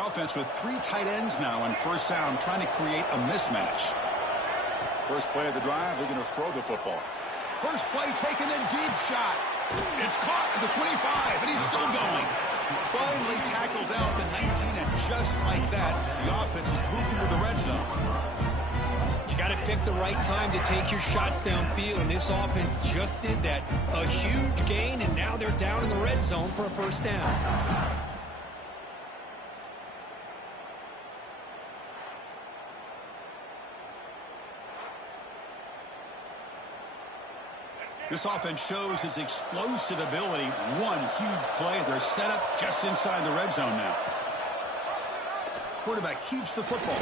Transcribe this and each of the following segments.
The offense with 3 tight ends now on first down, trying to create a mismatch. First play of the drive, they're going to throw the football. First play, taking a deep shot. It's caught at the 25, and he's still going. Finally tackled down at the 19, and just like that, the offense has moved into the red zone. You got to pick the right time to take your shots downfield, and this offense just did that. A huge gain, and now they're down in the red zone for a first down. This offense shows its explosive ability. One huge play. They're set up just inside the red zone now. Quarterback keeps the football.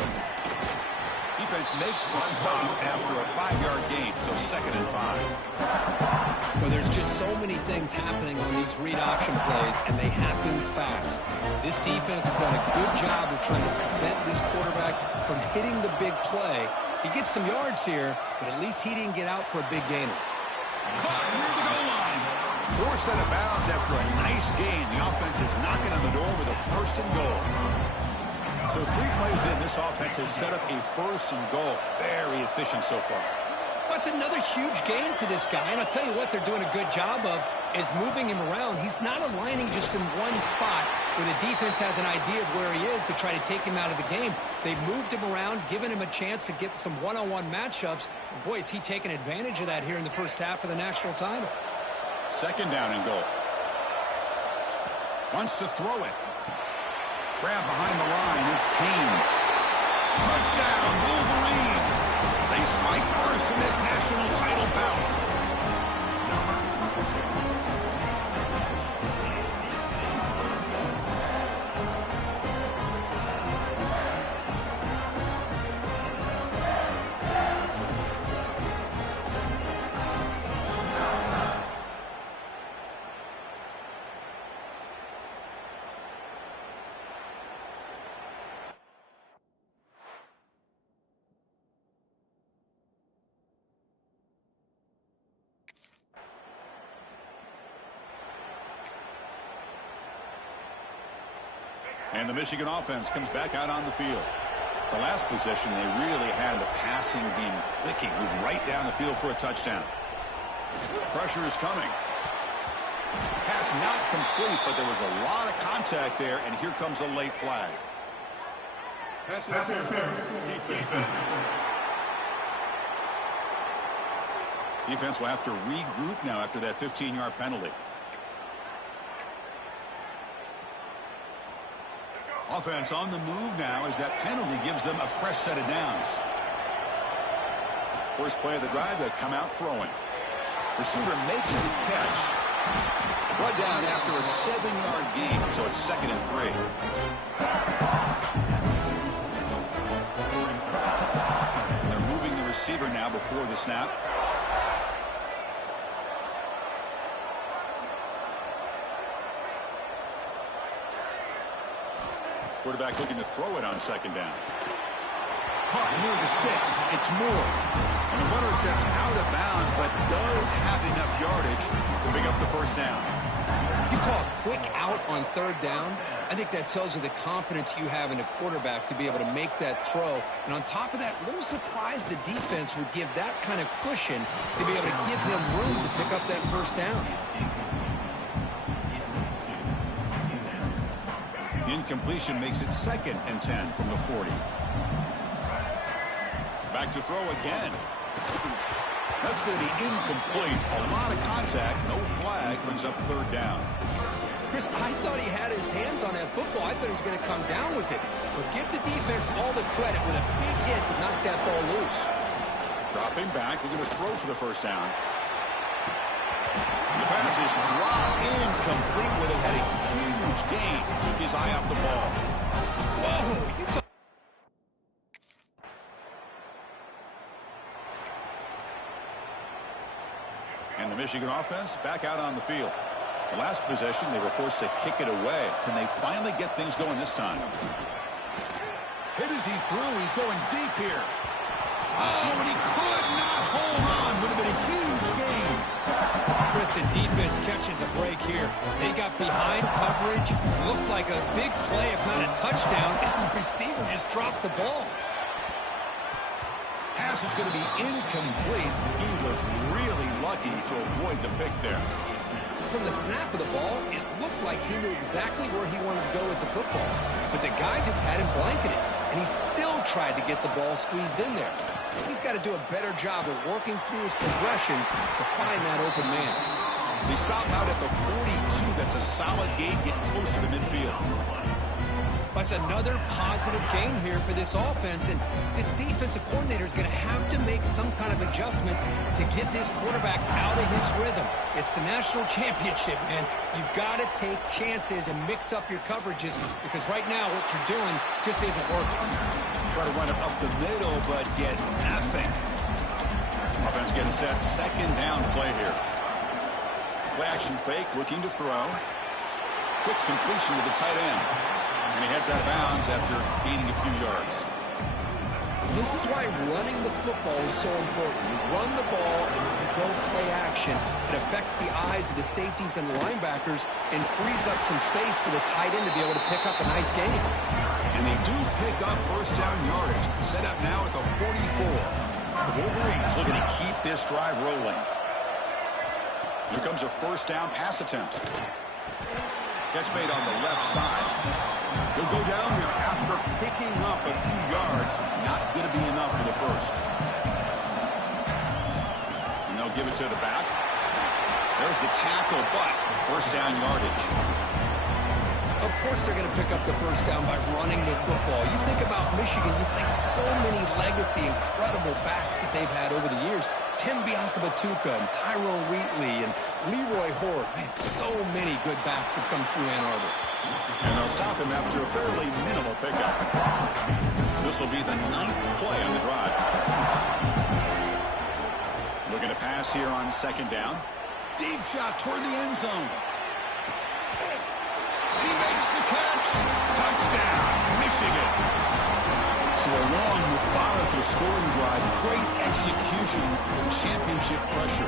Defense makes the stop after a 5-yard gain, so 2nd and 5. Well, there's just so many things happening on these read option plays, and they happen fast. This defense has done a good job of trying to prevent this quarterback from hitting the big play. He gets some yards here, but at least he didn't get out for a big gainer. Caught near the goal line. Forced out of bounds after a nice gain. The offense is knocking on the door with a 1st and goal. So 3 plays in, this offense has set up a 1st and goal. Very efficient so far. That's another huge gain for this guy, and I'll tell you what they're doing a good job of is moving him around. He's not aligning just in one spot where the defense has an idea of where he is to try to take him out of the game. They've moved him around, given him a chance to get some one-on-one matchups. And boy, is he taking advantage of that here in the first half of the national title. 2nd down and goal. Wants to throw it. Grab behind the line. It's Haynes. Touchdown, Wolverines. They strike first in this national title bout. And the Michigan offense comes back out on the field. The last possession, they really had the passing game clicking. Moved right down the field for a touchdown. Pressure is coming. Pass not complete, but there was a lot of contact there, and here comes a late flag. Defense will have to regroup now after that 15-yard penalty. Offense on the move now as that penalty gives them a fresh set of downs. First play of the drive, they come out throwing. Receiver makes the catch. Brought down after a 7-yard gain, so it's 2nd and 3. They're moving the receiver now before the snap. Quarterback looking to throw it on 2nd down. Caught near the sticks. It's Moore. And the runner steps out of bounds, but does have enough yardage to pick up the first down. You call a quick out on 3rd down. I think that tells you the confidence you have in a quarterback to be able to make that throw. And on top of that, a little surprised the defense would give that kind of cushion to be able to give them room to pick up that first down. Incompletion makes it 2nd and 10 from the 40. Back to throw again. That's going to be incomplete. A lot of contact. No flag. Brings up 3rd down. Chris, I thought he had his hands on that football. I thought he was going to come down with it. But give the defense all the credit with a big hit to knock that ball loose. Dropping back. We're going to throw for the first down. The pass is dropped incomplete with it. Had a huge gain. Took his eye off the ball. Whoa! And the Michigan offense back out on the field. The last possession, they were forced to kick it away. Can they finally get things going this time? Hit as he threw. He's going deep here. Oh, and he could not hold on. Would have been a huge gain. Chris, Boston defense catches a break here. They got behind coverage, looked like a big play, if not a touchdown, and the receiver just dropped the ball. Pass is going to be incomplete. He was really lucky to avoid the pick there. From the snap of the ball, it looked like he knew exactly where he wanted to go with the football. But the guy just had him blanketed, and he still tried to get the ball squeezed in there. He's got to do a better job of working through his progressions to find that open man. They stop him out at the 42. That's a solid gain, getting closer to midfield. That's another positive gain here for this offense, and this defensive coordinator is going to have to make some kind of adjustments to get this quarterback out of his rhythm. It's the national championship, man. You've got to take chances and mix up your coverages, because right now what you're doing just isn't working. Try to run it up the middle, but get nothing. Offense getting set. Second down play here. Play action fake, looking to throw. Quick completion to the tight end. And he heads out of bounds after gaining a few yards. This is why running the football is so important. You run the ball, and if you go play action, it affects the eyes of the safeties and the linebackers and frees up some space for the tight end to be able to pick up a nice gain. And they do pick up first down yardage. Set up now at the 44. The Wolverines looking to keep this drive rolling. Here comes a first down pass attempt. Catch made on the left side. He'll go down there after picking up a few yards. Not going to be enough for the first. And they'll give it to the back. There's the tackle, but first down yardage. Of course they're going to pick up the first down by running the football. You think about Michigan, you think so many legacy, incredible backs that they've had over the years. Tim Biakabatuka and Tyrone Wheatley and Leroy Horde. Man, so many good backs have come through Ann Arbor. And they'll stop him after a fairly minimal pickup. This will be the 9th play on the drive. Looking to pass here on second down. Deep shot toward the end zone. He makes the catch. Touchdown, Michigan. So a long, methodical scoring drive. Great execution with championship pressure.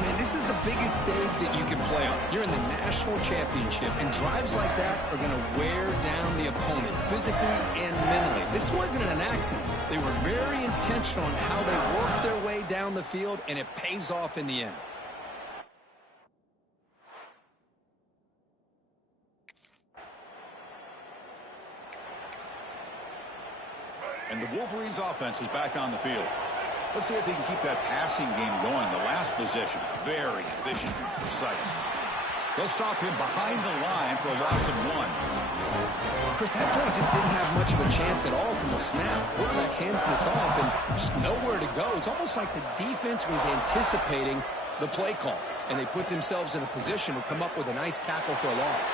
Man, this is the biggest stage that you can play on. You're in the national championship, and drives like that are going to wear down the opponent physically and mentally. This wasn't an accident. They were very intentional on how they worked their way down the field, and it pays off in the end. And the Wolverines offense is back on the field. Let's see if they can keep that passing game going. The last possession, very efficient and precise. They'll stop him behind the line for a loss of 1. Chris, that play just didn't have much of a chance at all from the snap. Quarterback hands this off, and just nowhere to go. It's almost like the defense was anticipating the play call, and they put themselves in a position to come up with a nice tackle for a loss.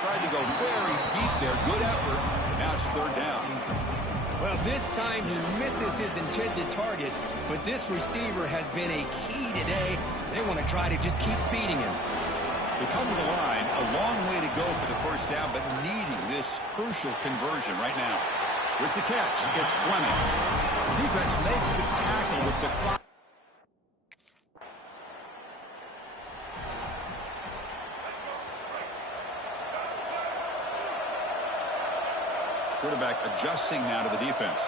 Tried to go very deep there. Good effort. Now it's third down. Well, this time he misses his intended target, but this receiver has been a key today. They want to try to just keep feeding him. They come to the line, a long way to go for the first down, but needing this crucial conversion right now. With the catch, it's Fleming. Defense makes the tackle with the clock. Quarterback adjusting now to the defense.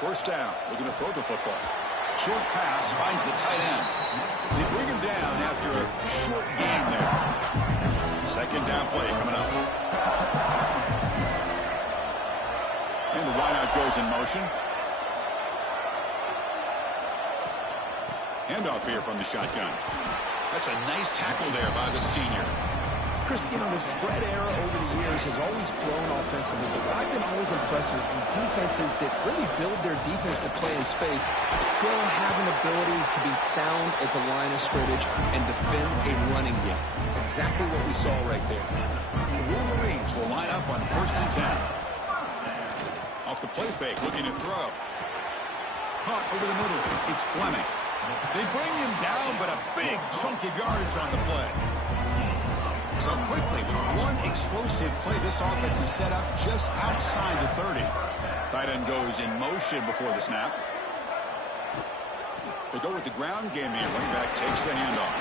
First down, looking to throw the football. Short pass finds the tight end. They bring him down after a short gain there. Second down play coming up. And the wideout goes in motion. Handoff here from the shotgun. That's a nice tackle there by the senior. Chris, you know, the spread era over the years has always grown offensively, but what I've been always impressed with defenses that really build their defense to play in space still have an ability to be sound at the line of scrimmage and defend a running game. It's exactly what we saw right there. The Wolverines will line up on 1st and 10. Off the play fake, looking to throw. Caught over the middle. It's Fleming. They bring him down, but a big chunk of yardage on the play. So quickly, with one explosive play, this offense is set up just outside the 30. Tight end goes in motion before the snap. They go with the ground game here. Running back takes the handoff.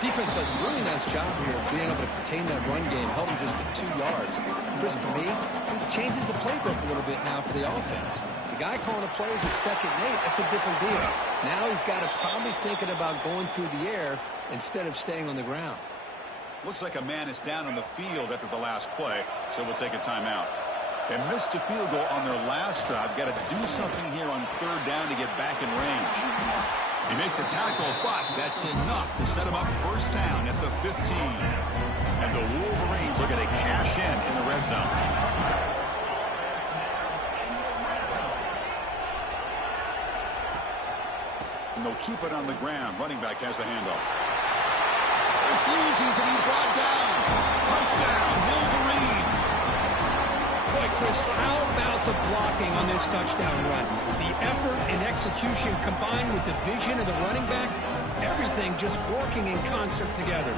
Defense does a really nice job here of being able to contain that run game, held him just at 2 yards. Chris, to me, this changes the playbook a little bit now for the offense. The guy calling the plays at 2nd and 8, that's a different deal. Now he's got to probably thinking about going through the air instead of staying on the ground. Looks like a man is down on the field after the last play, so we'll take a timeout. They missed a field goal on their last drive. Got to do something here on 3rd down to get back in range. They make the tackle, but that's enough to set them up 1st down at the 15. And the Wolverines looking to cash in the red zone. And they'll keep it on the ground. Running back has the handoff. Refusing to be brought down. Touchdown, Wolverines. Boy, Chris, how about the blocking on this touchdown run? The effort and execution combined with the vision of the running back, everything just working in concert together.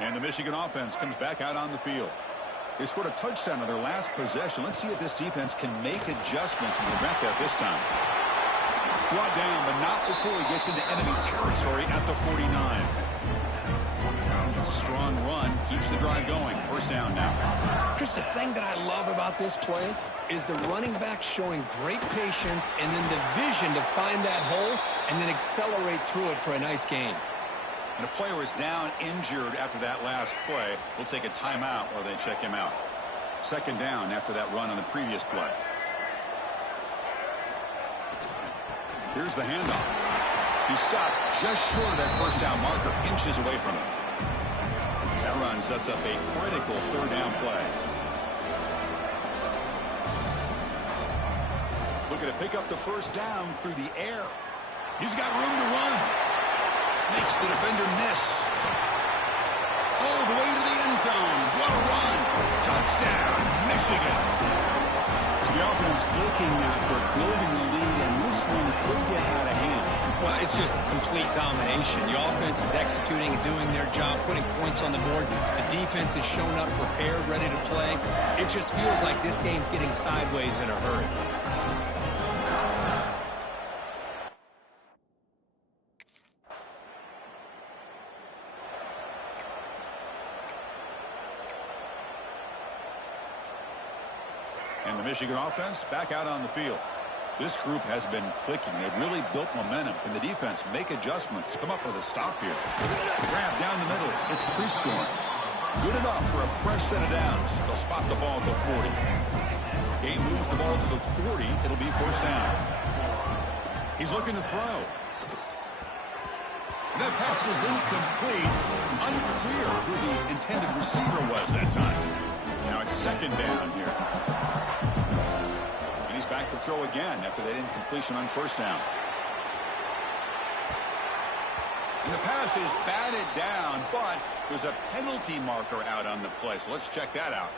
And the Michigan offense comes back out on the field. They scored a touchdown on their last possession. Let's see if this defense can make adjustments and prevent that this time. Brought down, but not before he gets into enemy territory at the 49. It's a strong run. Keeps the drive going. 1st down now. Chris, the thing that I love about this play is the running back showing great patience and then the vision to find that hole and then accelerate through it for a nice gain. And a player is down injured after that last play. We'll take a timeout while they check him out. 2nd down after that run on the previous play. Here's the handoff. He stopped just short of that 1st down marker, inches away from it. That run sets up a critical 3rd down play. Looking to pick up the 1st down through the air. He's got room to run. Makes the defender miss. All the way to the end zone. What a run. Touchdown, Michigan. So the offense looking now for building a lead, and this one could get out of hand. Well, it's just complete domination. The offense is executing and doing their job, putting points on the board. The defense is shown up, prepared, ready to play. It just feels like this game's getting sideways in a hurry. And the Michigan offense back out on the field. This group has been clicking. They've really built momentum. Can the defense make adjustments? Come up with a stop here. Grab down the middle. It's pre-scoring. Good enough for a fresh set of downs. They'll spot the ball at the 40. Game moves the ball to the 40. It'll be 1st down. He's looking to throw. That pass is incomplete. Unclear who the intended receiver was that time. Now it's 2nd down here. And he's back to throw again after that incompletion on 1st down. And the pass is batted down, but there's a penalty marker out on the play. So let's check that out.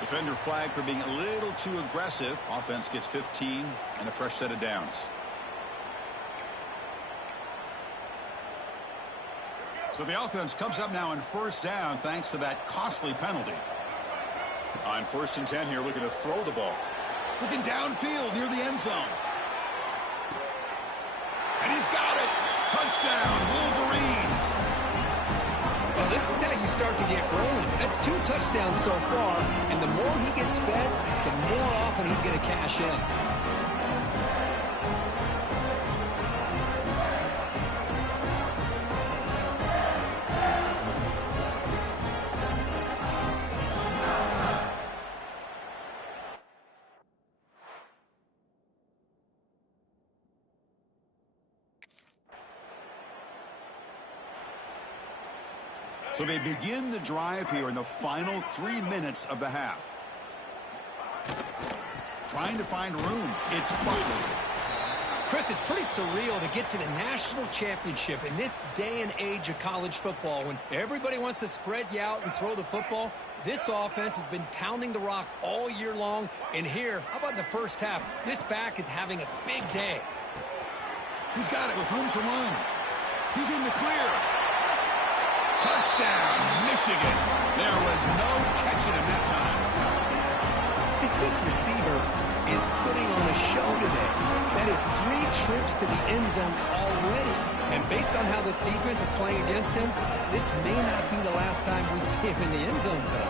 Defender flag for being a little too aggressive. Offense gets 15 and a fresh set of downs. So the offense comes up now on 1st down thanks to that costly penalty. On 1st and 10 here, looking to throw the ball. Looking downfield near the end zone. And he's got it. Touchdown, Wolverines. Well, this is how you start to get rolling. That's 2 touchdowns so far, and the more he gets fed, the more often he's going to cash in. So they begin the drive here in the final 3 minutes of the half. Trying to find room. It's Butler. Chris, it's pretty surreal to get to the national championship in this day and age of college football when everybody wants to spread you out and throw the football. This offense has been pounding the rock all year long. And here, how about the first half? This back is having a big day. He's got it with room to run. He's in the clear. Touchdown, Michigan. There was no catching him that time. This receiver is putting on a show today. That is 3 trips to the end zone already. And based on how this defense is playing against him, this may not be the last time we see him in the end zone today.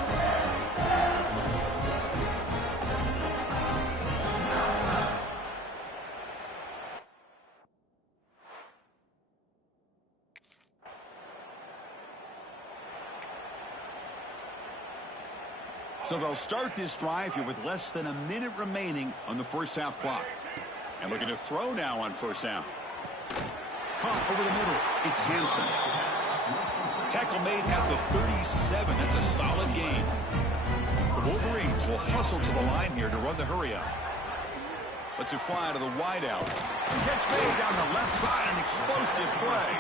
So they'll start this drive here with less than a minute remaining on the first half clock. And looking to throw now on first down. Caught over the middle. It's Hansen. Tackle made at the 37. That's a solid gain. The Wolverines will hustle to the line here to run the hurry up. Lets it fly to the wideout. Catch made down the left side. An explosive play.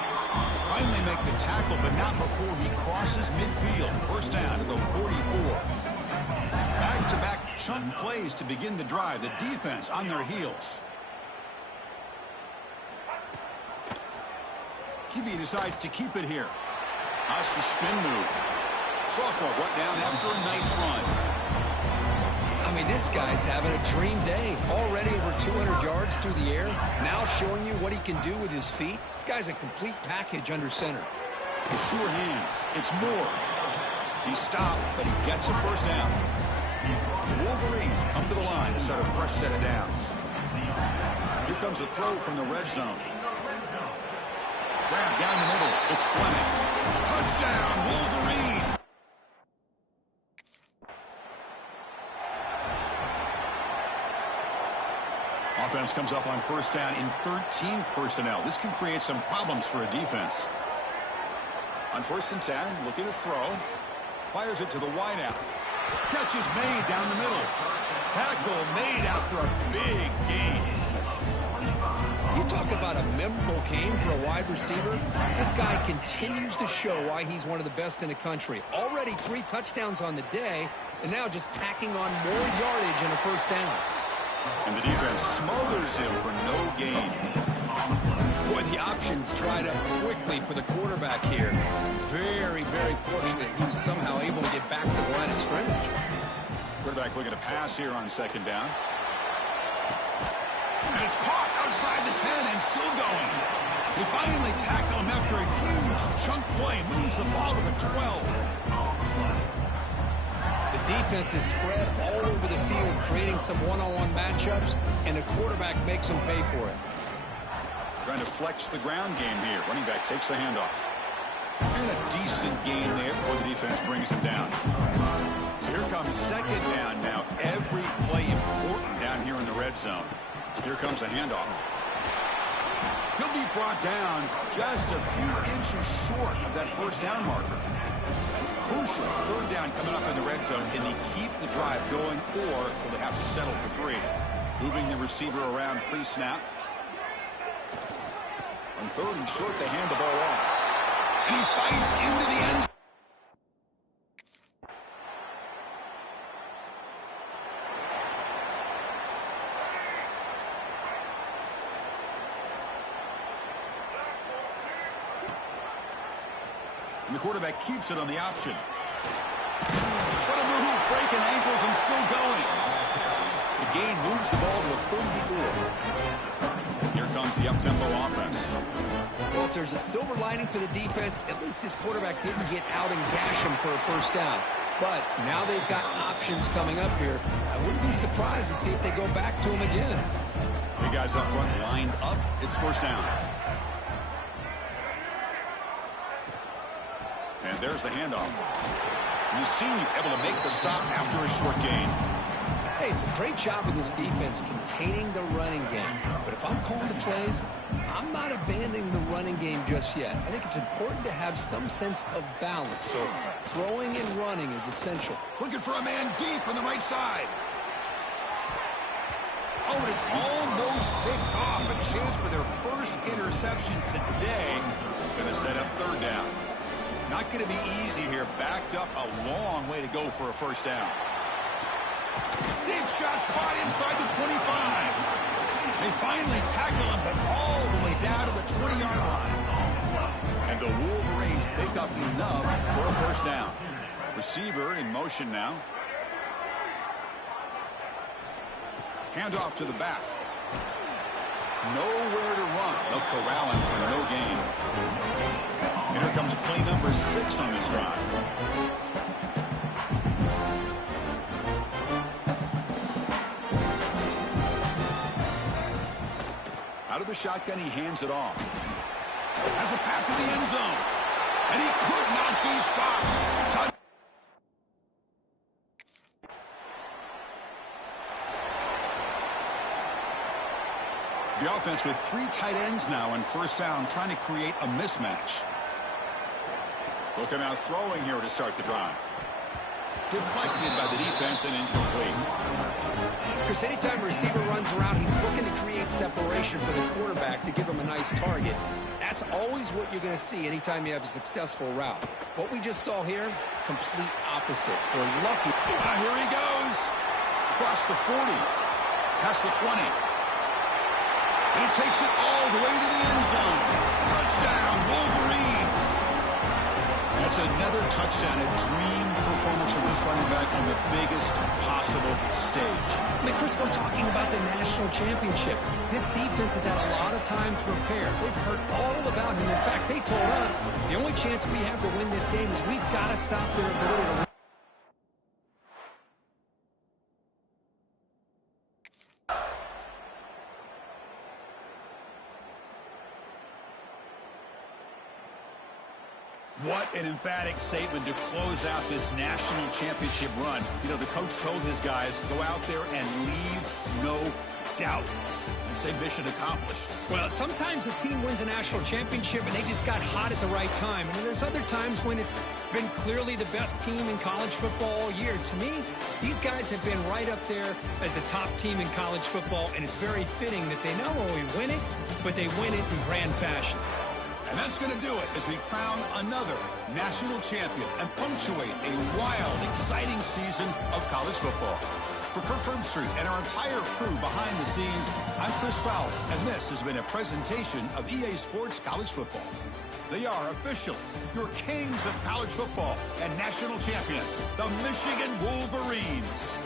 Finally make the tackle, but not before he crosses midfield. First down to the 44. Back-to-back chunk plays to begin the drive. The defense on their heels. QB decides to keep it here. How's the spin move? Sophomore went down after a nice run. I mean, this guy's having a dream day. Already over 200 yards through the air. Now showing you what he can do with his feet. This guy's a complete package under center. The sure hands. It's Moore. He stopped, but he gets a first down. The Wolverines come to the line to start a fresh set of downs. Here comes a throw from the red zone. Grab down the middle. It's Fleming. Touchdown, Wolverine! Offense comes up on first down in 13 personnel. This can create some problems for a defense. On 1st and 10, looking to throw. Fires it to the wideout. Catch is made down the middle. Tackle made after a big gain. You talk about a memorable game for a wide receiver. This guy continues to show why he's one of the best in the country. Already 3 touchdowns on the day, and now just tacking on more yardage in a first down. And the defense smothers him for no gain. Boy, the options dried up quickly for the quarterback here. Very, very fortunate he was somehow able to get back to the line of scrimmage. Quarterback looking to pass here on second down. And it's caught outside the 10 and still going. They finally tackle him after a huge chunk play. Moves the ball to the 12. The defense is spread all over the field, creating some one-on-one matchups, and the quarterback makes them pay for it. Trying to flex the ground game here. Running back takes the handoff. And a decent gain there before the defense brings him down. So here comes second down now. Every play important down here in the red zone. Here comes a handoff. He'll be brought down just a few inches short of that first down marker. Crucial third down coming up in the red zone. Can they keep the drive going, or will they have to settle for 3? Moving the receiver around pre-snap. On 3rd and short, they hand the ball off. And he fights into the end zone. And the quarterback keeps it on the option. What a move, breaking ankles and still going. The gain moves the ball to the 34. Here comes the up-tempo offense. Well, if there's a silver lining for the defense, at least this quarterback didn't get out and gash him for a first down. But now they've got options coming up here. I wouldn't be surprised to see if they go back to him again. Big guys up front lined up. It's first down. And there's the handoff. You see, able to make the stop after a short gain. Hey, it's a great job of this defense containing the running game. But if I'm calling the plays, I'm not abandoning the running game just yet. I think it's important to have some sense of balance. So throwing and running is essential. Looking for a man deep on the right side. A Oh, and it's almost picked off. A chance for their first interception today. Going to set up third down. Not going to be easy here. Backed up a long way to go for a first down. Deep shot caught inside the 25. They finally tackle him, but all the way down to the 20-yard line. And the Wolverines pick up enough for a first down. Receiver in motion now. Handoff to the back. Nowhere to run. They'll corral him for no gain. And here comes play number 6 on this drive. Out of the shotgun, he hands it off. Has a path to the end zone. And he could not be stopped. The offense with 3 tight ends now on first down, trying to create a mismatch. Looking out throwing here to start the drive. Deflected by the defense and incomplete. Chris, anytime a receiver runs around, he's looking to create separation for the quarterback to give him a nice target. That's always what you're going to see anytime you have a successful route. What we just saw here, complete opposite. They're lucky. Here he goes. Across the 40. Past the 20. He takes it all the way to the end zone. Touchdown, Wolverines. That's another touchdown, a dream performance for this running back on the biggest possible stage. I mean, Chris, we're talking about the national championship. This defense has had a lot of time to prepare. They've heard all about him. In fact, they told us the only chance we have to win this game is we've got to stop their ability to. What an emphatic statement to close out this national championship run. You know, the coach told his guys, go out there and leave no doubt. And say mission accomplished. Well, sometimes a team wins a national championship and they just got hot at the right time. And then there's other times when it's been clearly the best team in college football all year. To me, these guys have been right up there as the top team in college football, and it's very fitting that they not only win it, but they win it in grand fashion. And that's going to do it as we crown another national champion and punctuate a wild, exciting season of college football. For Kirk Herbstreit and our entire crew behind the scenes, I'm Chris Fowler, and this has been a presentation of EA Sports College Football. They are officially your kings of college football and national champions, the Michigan Wolverines.